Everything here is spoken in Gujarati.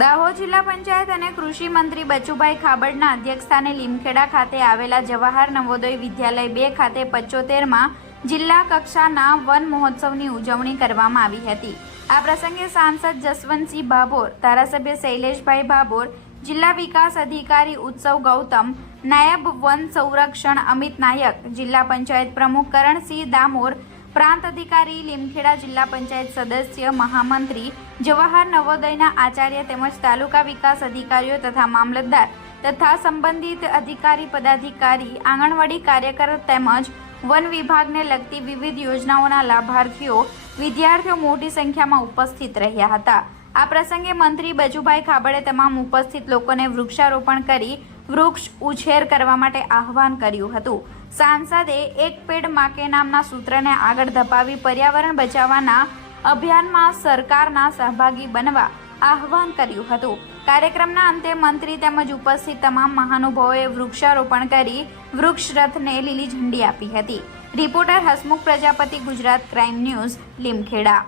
દાહોદ જિલ્લા પંચાયત અને કૃષિ મંત્રી બચુભાઈ ખાબડના અધ્યક્ષસ્થાને લીમખેડા ખાતે આવેલા જવાહર નવોદય વિદ્યાલય બે ખાતે પચોતેરમાં જિલ્લા કક્ષાના વન મહોત્સવની ઉજવણી કરવામાં આવી હતી. આ પ્રસંગે સાંસદ જસવંતસિંહ ભાભોર, ધારાસભ્ય શૈલેષભાઈ ભાભોર, જિલ્લા વિકાસ અધિકારી ઉત્સવ ગૌતમ, નાયબ વન સંરક્ષણ અમિત નાયક, જિલ્લા પંચાયત પ્રમુખ કરણસિંહ દામોર પ્રાંત અધિકારી લીમખેડા જિલ્લા પંચાયત સદસ્ય મહામંત્રી જવાહર નવોદયના આચાર્ય તેમજ તાલુકા વિકાસ અધિકારીઓ તથા મામલતદાર તથા સંબંધિત અધિકારી પદાધિકારી, આંગણવાડી કાર્યકર તેમજ વન વિભાગને લગતી વિવિધ યોજનાઓના લાભાર્થીઓ વિદ્યાર્થીઓ મોટી સંખ્યામાં ઉપસ્થિત રહ્યા હતા. આ પ્રસંગે મંત્રી બજુભાઈ ખાબડે તમામ ઉપસ્થિત લોકોને વૃક્ષારોપણ કરી વૃક્ષ ઉછેર કરવા માટે આહવાન કર્યું હતું. સાંસદે એક પેડ માકે નામના સૂત્રને આગળ ધપાવી પર્યાવરણ બચાવવાના અભિયાનમાં સરકારના સહભાગી બનવા આહવાન કર્યું હતું. કાર્યક્રમના અંતે મંત્રી તેમજ ઉપસ્થિત તમામ મહાનુભાવોએ વૃક્ષારોપણ કરી વૃક્ષ રથને લીલી ઝંડી આપી હતી. Reporter Hasmukh Prajapati, Gujarat crime news, Limkheda.